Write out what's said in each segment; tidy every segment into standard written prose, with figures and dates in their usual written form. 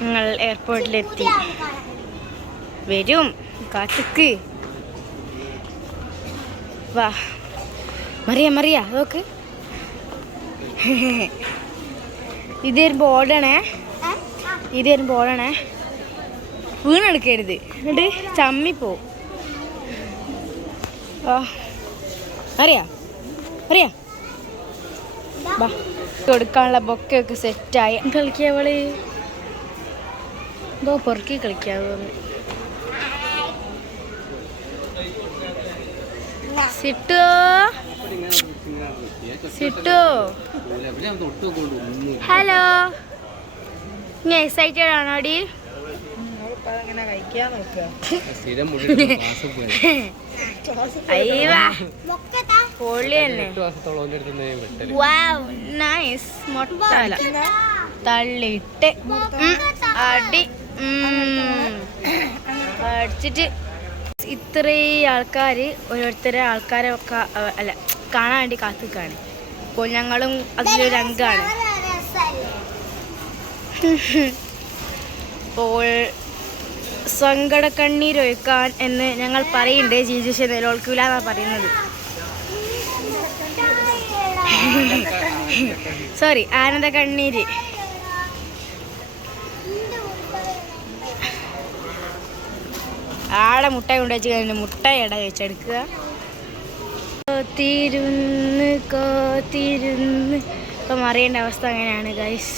ഞങ്ങൾ എയർപോർട്ടിലെത്തി. വരും, കാത്തുക്ക്. വാ മറിയ നോക്ക്. ഇതൊരു ബോർഡാണേ, വീണെടുക്കരുത്, എന്നിട്ട് ചമ്മിപ്പോ. അറിയാ ബാ, കൊടുക്കാനുള്ള ബൊക്കെയൊക്കെ സെറ്റായി. കളിക്കാവള് എന്തോ പൊറുക്കി കളിക്കാവോ. സിട്ടോ ഹലോ, നീ എക്സൈറ്റഡ് ആണോ ഡി? പൊളി തന്നെ. തള്ളിട്ട് അടി അടിച്ചിട്ട് ഇത്രയും ആൾക്കാര് ഓരോരുത്തരെ അല്ല കാണാൻ വേണ്ടി കാത്തിക്കാണ്. അപ്പോൾ ഞങ്ങളും അതിലൊരു അംഗമാണ്. അപ്പോൾ സങ്കട കണ്ണീരൊഴുക്കാൻ എന്ന് ഞങ്ങൾ പറയുന്നുണ്ട്. ജീജുഷ നിലനിൽക്കൂല എന്നാണ് പറയുന്നത്. സോറി, ആനന്ദ കണ്ണീര്. ആടെ മുട്ടായി കൊണ്ടുവച്ച് കഴിഞ്ഞ മുട്ടായി ഇട വെച്ചെടുക്കുക. കാത്തിരുന്ന് ഇപ്പം മറിയേണ്ട അവസ്ഥ അങ്ങനെയാണ് ഗൈസ്.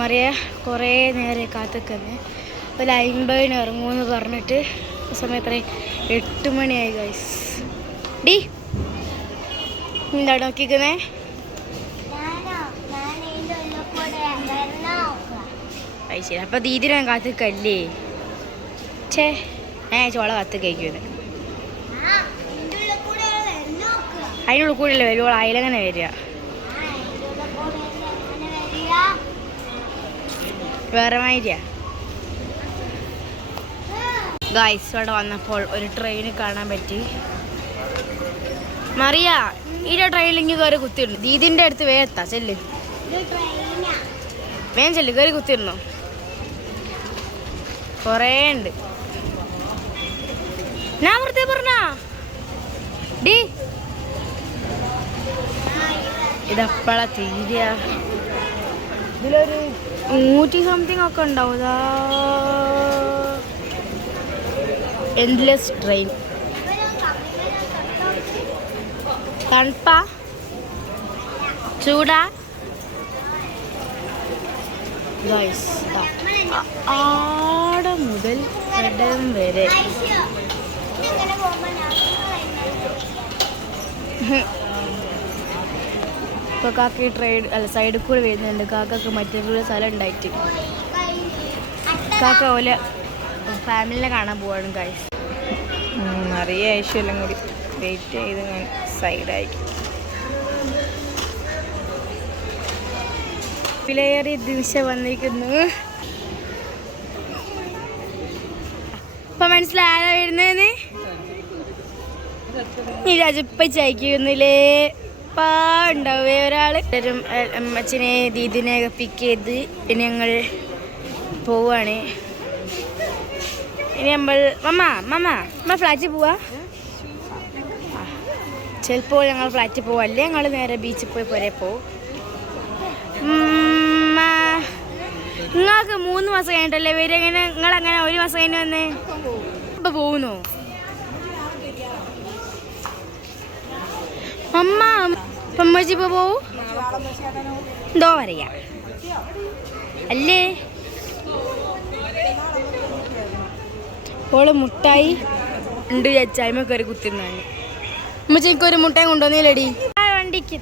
മറിയ കുറേ നേരം കാത്തിക്കുന്നത്. ഒരു 50 ഇറങ്ങുമെന്ന് പറഞ്ഞിട്ട് സമയത്ത് 8 മണിയായി ഗൈസ്. ഡി എന്താ നോക്കിക്കുന്നേ? അത് ശരി, അപ്പം ദീദിനെ ഞാൻ കാത്തിക്കല്ലേ? ചോള കാത്ത് കഴിക്കുന്നത് അതിനുള്ളിൽ കൂടെയല്ലേ വരുവോൾ? അതിലെങ്ങനെ വരിക? വേറെ മാതിരിയാ ഗായ്സ്. ഇവിടെ വന്നപ്പോൾ ഒരു ട്രെയിൻ കാണാൻ പറ്റി. മറിയ ഈ ട്രെയിനിൽ ഇങ്ങനെ കയറി കുത്തിയിരുന്നു. ദീദിൻ്റെ അടുത്ത് വേഗത്താ ചെല്ല്, വേഗം ചെല്ല്, കയറി കുത്തിരുന്നു. കുറേ ഉണ്ട്. ഞാൻ വെറുതെ പറഞ്ഞാ ഡി ഇതെപ്പോഴാ തീരുക? ഇതിലൊരു 100 സംതിങ് ഒക്കെ ഉണ്ടാവും. Endless train. തണുപ്പാ ചൂടാ ഗൈസ്? ആടെ മുതൽ ഇടം വരെ ഇപ്പോൾ കാക്ക ഈ ട്രെയിൻ അല്ല സൈഡിൽ കൂടെ വരുന്നുണ്ട്. കാക്കക്ക് മറ്റൊരു സ്ഥലം ഉണ്ടായിട്ട് കാക്ക പോലെ ഫാമിലിനെ കാണാൻ പോവാണ് ഗൈസ്. നിറയെ ആവശ്യമെല്ലാം കൂടി വെയിറ്റ് ചെയ്ത് ഞാൻ സൈഡായി. വിലയേറിയ നിമിഷം വന്നിരിക്കുന്നു. ഇപ്പൊ മനസ്സിലായാലോ വരുന്നതെന്ന്? ഈ രാജപ്പ ചായക്കുന്നില്ലേ ഉണ്ടാവേ ഒരാള്. അമ്മച്ചനെ ദീദിനെ പിക്ക് ചെയ്ത് ഇനി ഞങ്ങൾ പോവാണ്. ഇനി നമ്മൾ ഫ്ലാറ്റിൽ പോവാ. ചിലപ്പോൾ ഞങ്ങൾ ഫ്ലാറ്റിൽ പോവാ, അല്ലേ ഞങ്ങൾ നേരെ ബീച്ചിൽ പോയി പോരെ പോവും. നിങ്ങൾക്ക് 3 മാസം കഴിഞ്ഞിട്ടല്ലേ വരും? എങ്ങനെ നിങ്ങളങ്ങനെ 1 മാസം കഴിഞ്ഞ് വന്നേ? ഇപ്പൊ പോകുന്നു അമ്മ? അമ്മച്ചി ഇപ്പൊ പോവും? എന്തോ പറയാ അല്ലേ? ഓള് മുട്ടായി ഉണ്ട് ചായ്മ കയറി കുത്തിരുന്നാണ്. അമ്മച്ചി എനിക്കൊരു മുട്ടായി കൊണ്ടുവന്നില്ലടി. വണ്ടിക്ക്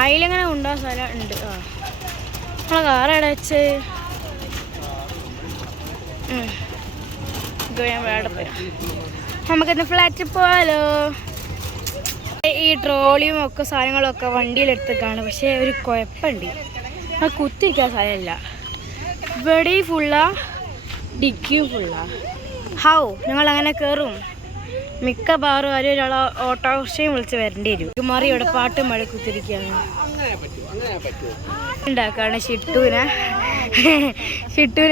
ആയിലെങ്ങനെ കൊണ്ടുപോകാൻ സ്ഥലം ഉണ്ട്. നമ്മളെ കാറവിടെ വെച്ച് നമുക്കിന്ന് ഫ്ലാറ്റിൽ പോവാലോ. ഈ ട്രോളിയും ഒക്കെ സാധനങ്ങളൊക്കെ വണ്ടിയിലെടുത്തേക്കാണ്. പക്ഷേ ഒരു കുഴപ്പമുണ്ട്, അത് കുത്തിരിക്കാൻ സ്ഥലമല്ല. ഇവിടെയും ഫുള്ളാ, ഡിക്കിയും ഫുള്ളാ. ഹൗ ഞങ്ങളങ്ങനെ കയറും? മിക്കവാറും ഒരാൾ ഓട്ടോറിക്ഷയും വിളിച്ച് വരേണ്ടി വരും. മാറി ഇവിടെ പാട്ടും മഴ കുത്തിരിക്കുകയാണ്. ഉണ്ടാക്കാണ് ഷിട്ടുവിനെ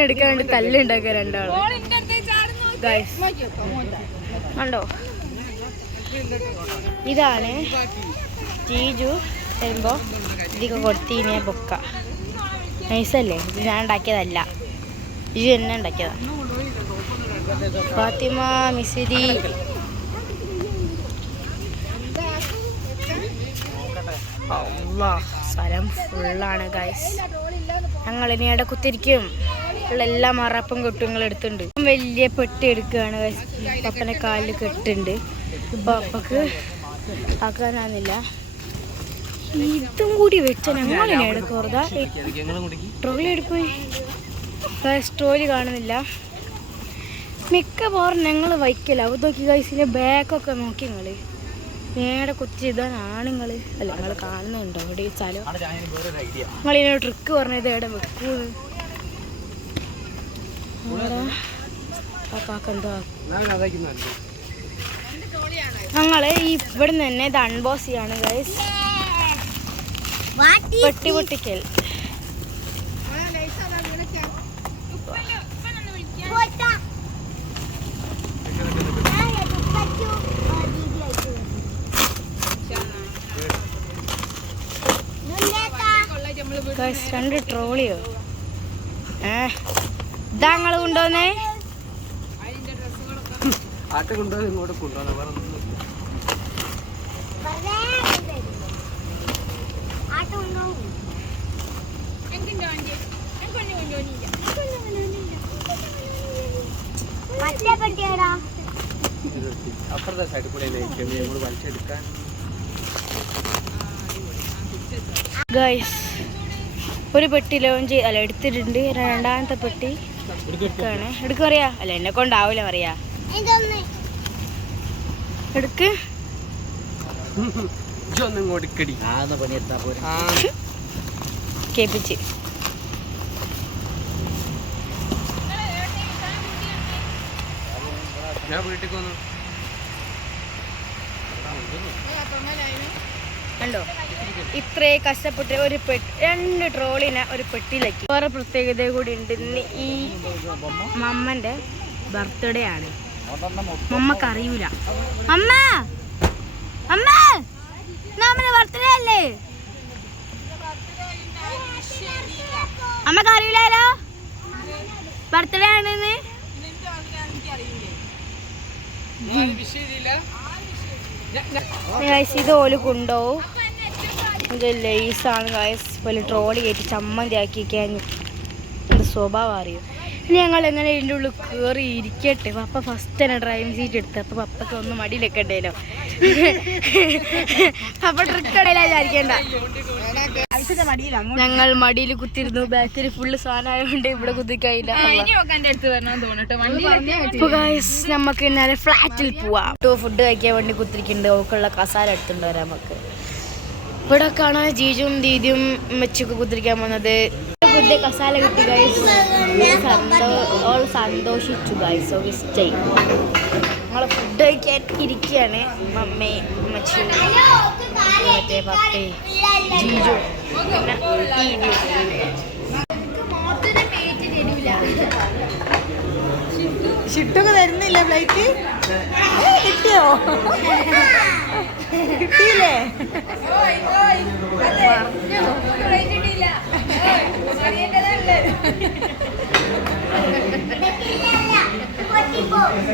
എടുക്കാൻ വേണ്ടി തല്ലുണ്ടാക്കുക രണ്ടാളും. കണ്ടോ, ഇതാണ് ജീജു വരുമ്പോ ഇതൊക്കെ കൊടുത്തീനെ ബൊക്ക. നൈസല്ലേ? ഇത് ഞാൻ ഉണ്ടാക്കിയതല്ല, ജീജു എന്നെ ഉണ്ടാക്കിയതാ. ഫാത്തിമ മിസിരി സ്ഥലം ഫുള്ളാണ് ഗൈസ്. ഞങ്ങൾ ഇനി അവിടെ കുത്തിരിക്കും. ഉള്ള എല്ലാ മറപ്പും കെട്ടും എടുത്തുണ്ട്. വലിയ പെട്ടി എടുക്കുകയാണ് ഗൈസ്. പപ്പനെ കാലിൽ കെട്ടുണ്ട്. പപ്പക്ക് ആക്കാനാന്നില്ല. ഇതും കൂടി വെച്ച ഞങ്ങളിനി എടുക്കുറതാ ട്രോളി എടുപ്പോയി. ട്രോലി കാണുന്നില്ല. മിക്കവാറും ഞങ്ങൾ വയ്ക്കല. അത് നോക്കി ഗൈസിന്റെ ബാക്കൊക്കെ നോക്കി നിങ്ങൾ നേരെ കുത്തി ഇതാണ് നിങ്ങൾ. അല്ല, നിങ്ങൾ കാണുന്നുണ്ടോ ഇവിടെ ഈ സ്ഥലം? നിങ്ങളിതിനൊരു ട്രിക്ക് പറഞ്ഞത് എവിടെ വെക്കൂ? പാപ്പാക്കെന്തോ ഞങ്ങൾ ഇവിടെ നിന്ന് തന്നെ ഇത് അൺബോക്സ് ചെയ്യാണ് ഗൈസ്. പെട്ടി പൊട്ടിക്കൽ. രണ്ട് ട്രോളിയോ ഇതാ നിങ്ങൾ കൊണ്ടുവന്നേ? അപ്പുറത്തെ സൈഡിൽ കൂടെ വലിച്ചെടുക്കാൻ. ഗൈസ്, ഒരു പെട്ടി ലോഞ്ച് അല്ല എടുത്തിട്ടുണ്ട്. രണ്ടാമത്തെ പെട്ടി എടുക്കാണ്. എടുക്കറിയാ? അല്ല, എന്നെ കൊണ്ടാവില്ല പറയാ. എടുക്ക്. കേപ്പിച്ച് ഞാൻ വീട്ടിൽ വന്നു. കണ്ടോ, ഇത്രേ കഷ്ടപ്പെട്ട് ഒരു രണ്ട് ട്രോളിനെ ഒരു പെട്ടിയിലാക്കി. വേറെ പ്രത്യേകത കൂടി ഉണ്ട്. ഇന്ന് ഈ മമ്മന്റെ ബർത്ത്ഡേ ആണ്. മമ്മക്ക് അറിയൂല. അമ്മ അമ്മ നമ്മന്റെ ബർത്ത്ഡേ അല്ലേ? അമ്മക്ക് അറിയില്ലല്ലോ ബർത്ത്ഡേ ആണെന്ന്. ഇത് ഓല് കൊണ്ടുപോകും. ഇത് ലേസാണ് ഗൈസ്. പോലെ ട്രോളി കയറ്റി ചമ്മന്തി ആക്കി കഴിഞ്ഞു. എന്ത് സ്വഭാവം അറിയും. ഇനി ഞങ്ങൾ എങ്ങനെ ഇതിൻ്റെ ഉള്ളിൽ കയറി ഇരിക്കട്ടെ. പപ്പ ഫസ്റ്റ് തന്നെ ഡ്രൈവിംഗ് സീറ്റ് എടുത്ത്. അപ്പോൾ പപ്പക്ക് ഒന്ന് മടിയിലൊക്കെ ഉണ്ടല്ലോ. അപ്പൊ ട്രിക്കടയിലാ വിചാരിക്കണ്ട. ഞങ്ങൾ മടിയിൽ കുത്തിരുന്നു. ബാക്കിൽ ഫുള്ള് സാധനമായതുകൊണ്ട് ഇവിടെ കുത്തിക്കായില്ല. നമുക്ക് ഇന്നലെ ഫ്ലാറ്റിൽ പോവാം. ഫുഡ് കഴിക്കാൻ വേണ്ടി കുത്തിരിക്കുന്നുണ്ട്. അവക്കുള്ള കസാല എടുത്തുകൊണ്ട് വരാം. നമുക്ക് ഇവിടെ കാണാൻ ജീജും ദീദിയും മെച്ചൊക്കെ കുത്തിരിക്കാൻ വന്നത്. പുതിയ കസാല കിട്ടി ഗൈസ്. സന്തോഷിച്ചു ഗൈസ്. ഇഷ്ടായി. ഞങ്ങൾ ഫുഡ് കഴിക്കാൻ ഇരിക്കുകയാണ്. മമ്മേ, മച്ചു, മറ്റേ പപ്പേ, ജീജു, ഷിട്ടൊക്കെ തരുന്നില്ല പ്ലേറ്റ്. കിട്ടിയോ? കിട്ടിയില്ലേ?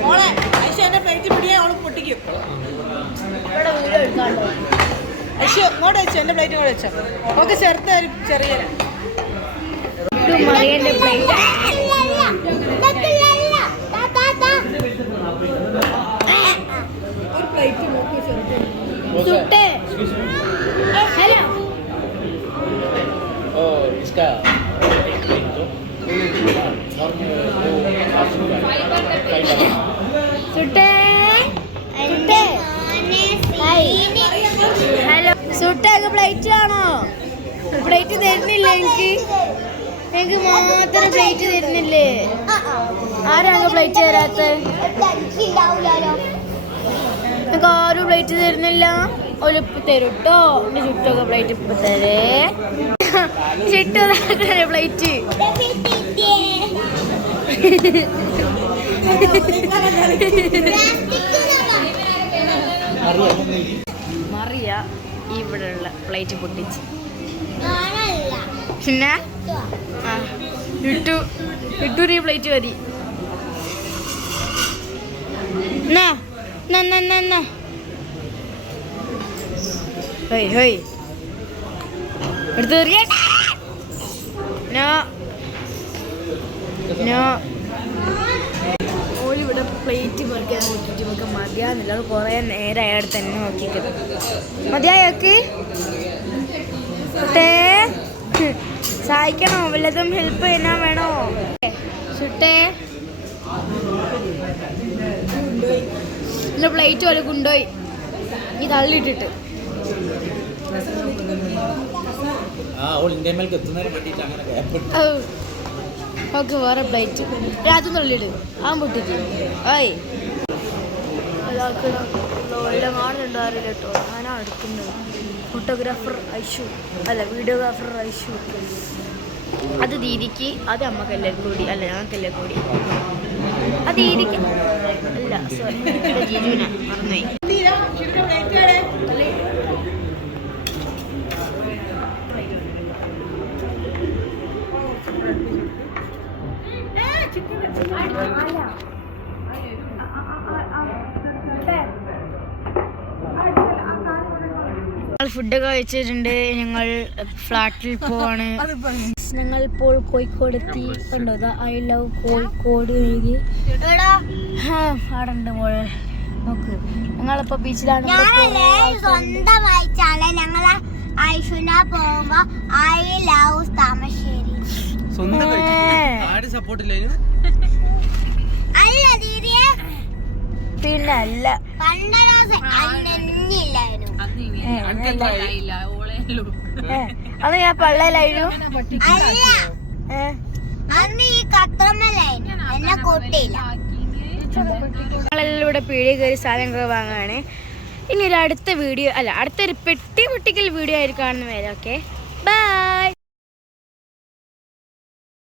മോളെ ഐശ്വര്യ പ്ലേറ്റ് പിടിയാ അവള് പൊട്ടിക്കും. ഐശ്വ ഇങ്ങോട്ട് വെച്ചോ. എന്റെ പ്ലേറ്റ് ഇങ്ങോട്ട് വെച്ചോ. ഒക്കെ ചെറുത്ത ചെറിയ മറിയന്റെ പ്ലേറ്റ്. ഒരു പ്ലേറ്റ് നോക്കി ചെറുത്. ഹലോ. സുട്ടൊക്കെ പ്ലേറ്റ് ആണോ? പ്ലേറ്റ് തരുന്നില്ല എനിക്ക് മാത്രം പ്ലേറ്റ് തരുന്നില്ലേ? ആരാണ് പ്ലേറ്റ് തരാത്ത? ഞങ്ങൾക്ക് ആരും പ്ലേറ്റ് തരുന്നില്ല. ഒരു ഇപ്പം തരും കേട്ടോ. എൻ്റെ ചുറ്റൊക്കെ പ്ലേറ്റ് ഇപ്പം തരേ. ചുറ്റ പ്ലേറ്റ് മറിയ ഇവിടെയുള്ള പ്ലേറ്റ് പൊട്ടിച്ച് പിന്നെ ഇട്ടൂരി പ്ലേറ്റ് മതി. എടുത്ത് ഓളിവിടെ പ്ലേറ്റ് പറിക്കാൻ നോക്കിയിട്ട് നമുക്ക് മതിയാകുന്നില്ല. അത് കുറേ നേരം അയാൾ തന്നെ നോക്കിക്കുന്നത്. മതിയായൊക്കെ സഹായിക്കണോ? വല്ലതും ഹെൽപ്പ് ചെയ്യാൻ വേണോ? ചുട്ടേ എൻ്റെ പ്ലേറ്റ് പോലെ കൊണ്ടുപോയി ഈ തള്ളിയിട്ടിട്ട് ഓക്കെ വേറെ പ്ലേറ്റ് അതും തള്ളിയിട്ട് ആ പൊട്ടിട്ട് ഏയ് എല്ലാം കാണുന്നുണ്ടാവില്ല കേട്ടോ. ഞാനാ എടുക്കുന്നത്. ഫോട്ടോഗ്രാഫർ ഐഷു അല്ല വീഡിയോഗ്രാഫർ ഐഷു. അത് ദീദിക്ക്, അത് അമ്മക്കെല്ലാം കൂടി അല്ല ഞങ്ങൾക്കെല്ലാം കൂടി. അത് ദീദിക്ക് അല്ല സോറി ജീജുവിനാ മറന്നുപോയി. ഫുഡൊക്കെ കഴിച്ചിട്ടുണ്ട്. ഞങ്ങൾ ഫ്ലാറ്റിൽ പോവാണ്. ഞങ്ങൾ ഇപ്പോൾ കോഴിക്കോട് എത്തി. കണ്ടോ ഐ ലവ് കോഴിക്കോട് എഴുതി അവിടെ ഉണ്ട് മോളെ നോക്ക്. ഞങ്ങളിപ്പോ ബീച്ചിലാണ്. സ്വന്തമായിട്ടാണ് ഞങ്ങൾ ഐഷുന പോകുമ്പോ ഐ ലവ് താമരശ്ശേരി. പിന്നെ അല്ല അത് ഞാൻ പള്ളയിലായിരുന്നു. ഞങ്ങളെല്ലാം ഇവിടെ പീടിക കയറി സാധനങ്ങൾ വാങ്ങുകയാണ്. ഇനി ഒരു അടുത്ത വീഡിയോ അല്ല അടുത്തൊരു പെട്ടി പൊട്ടിക്കൽ വീഡിയോ ആയിരിക്കും കാണുന്ന വരെ. ഓക്കെ.